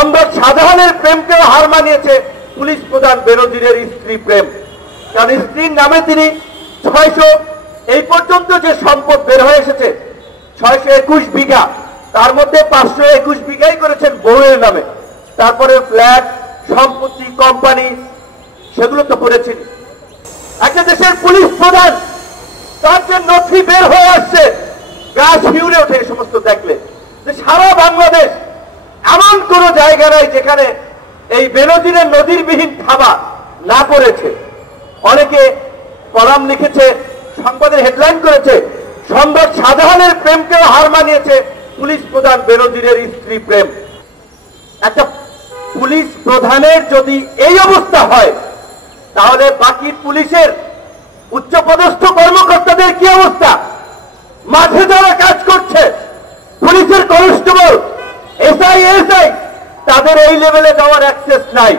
সম্রাট শাহজাহানের প্রেমকেও হার মানিয়েছে পুলিশ প্রধান বেনজিরের স্ত্রী প্রেম। কারণ স্ত্রীর নামে তিনি 600 এই পর্যন্ত যে সম্পদ বের হয়ে এসেছে 621 বিঘা, তার মধ্যে 521 বিঘাই করেছেন বউয়ের নামে। তারপরে ফ্ল্যাট, সম্পত্তি, কোম্পানি, সেগুলো তো করেছেন। একটা দেশের পুলিশ প্রধান, তার যে নথি বের হয়ে আসছে, গা শিউরে ওঠে এই সমস্ত দেখলে। যে সারা বাংলাদেশ এমন কোন জায়গা নাই যেখানে এই বেনজিরের নদীরবিহীন থাবা না করেছে। অনেকে কলাম লিখেছে, সংবাদের হেডলাইন করেছে, সম্রাট শাহজাহানের প্রেমকেও হার মানিয়েছে পুলিশ প্রধান বেনজিরের স্ত্রী প্রেম। একটা পুলিশ প্রধানের যদি এই অবস্থা হয়, তাহলে বাকি পুলিশের উচ্চপদস্থ কর্মকর্তাদের কি অবস্থা? মাঠে যারা কাজ করছে, পুলিশের কনস্টেবল, এসআই, তাদের এই লেভেলে যাওয়ার অ্যাক্সেস নাই,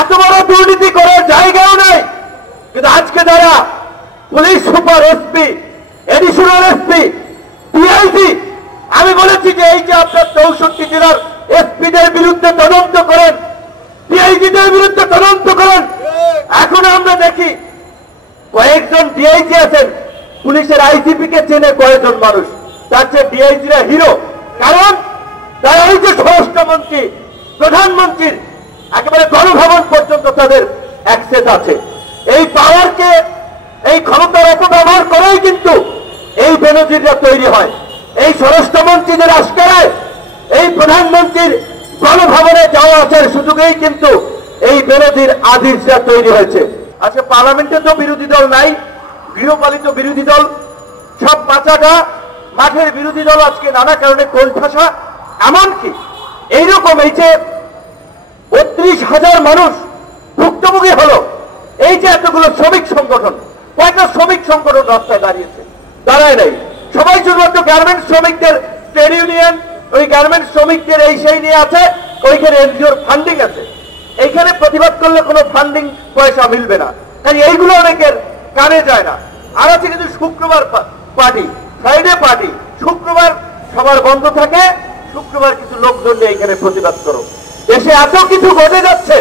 এত বড় দুর্নীতি করার জায়গাও নাই। কিন্তু আজকে যারা police super, SP, additional SP, DIG, আমি বলেছি যে এই যে আপনার 64 জেলার এসপিদের বিরুদ্ধে তদন্ত করেন, ডিআইজিদের বিরুদ্ধে তদন্ত করেন। এখন আমরা দেখি কয়েকজন ডিআইজি আছেন, পুলিশের আইজিপি কে চেনে কয়েকজন মানুষ, তার চেয়ে ডিআইজিরা হিরো। কারণ তারা এই যে স্বরাষ্ট্রমন্ত্রী, প্রধানমন্ত্রীর একেবারে গণভবন পর্যন্ত তাদের অ্যাক্সেস আছে। এই পাওয়ারকে, এই ক্ষমতার অপব্যবহার করেই কিন্তু এই বেনজিররা তৈরি হয়। এই স্বরাষ্ট্রমন্ত্রীদের আস্কারায়, এই প্রধানমন্ত্রীর গণভবনে যাওয়া আসার সুযোগেই কিন্তু এই বেনজির আজিজরা তৈরি হয়েছে। আজকে পার্লামেন্টে তো বিরোধী দল নাই, গৃহপালিত বিরোধী দল সব বাঁচাটা, মাঠের বিরোধী দল আজকে নানা কারণে কোণঠাসা। এমনকি এইরকম এই যে 32,000 মানুষ ভুক্তভোগী হলো, এই যে এতগুলো শ্রমিক সংগঠন, কয়েকটা শ্রমিক সংগঠন রাস্তায় দাঁড়িয়েছে, দাঁড়ায় নাই। সবাই শুধুমাত্র গার্মেন্টস শ্রমিকদের ট্রেড ইউনিয়ন, ওই গার্মেন্টস শ্রমিকদের এই সেই নিয়ে আছে, ওইখানে এনজিওর ফান্ডিং আছে। এইখানে প্রতিবাদ করলে কোনো ফান্ডিং পয়সা মিলবে না, কারণ এইগুলো অনেকের কানে যায় না। আর আছে কিন্তু শুক্রবার পার্টি, ফ্রাইডে পার্টি, শুক্রবার সবার বন্ধ থাকে, শুক্রবার কিছু লোকজন নিয়ে এখানে প্রতিবাদ করো। দেশে এত কিছু ঘটে যাচ্ছে,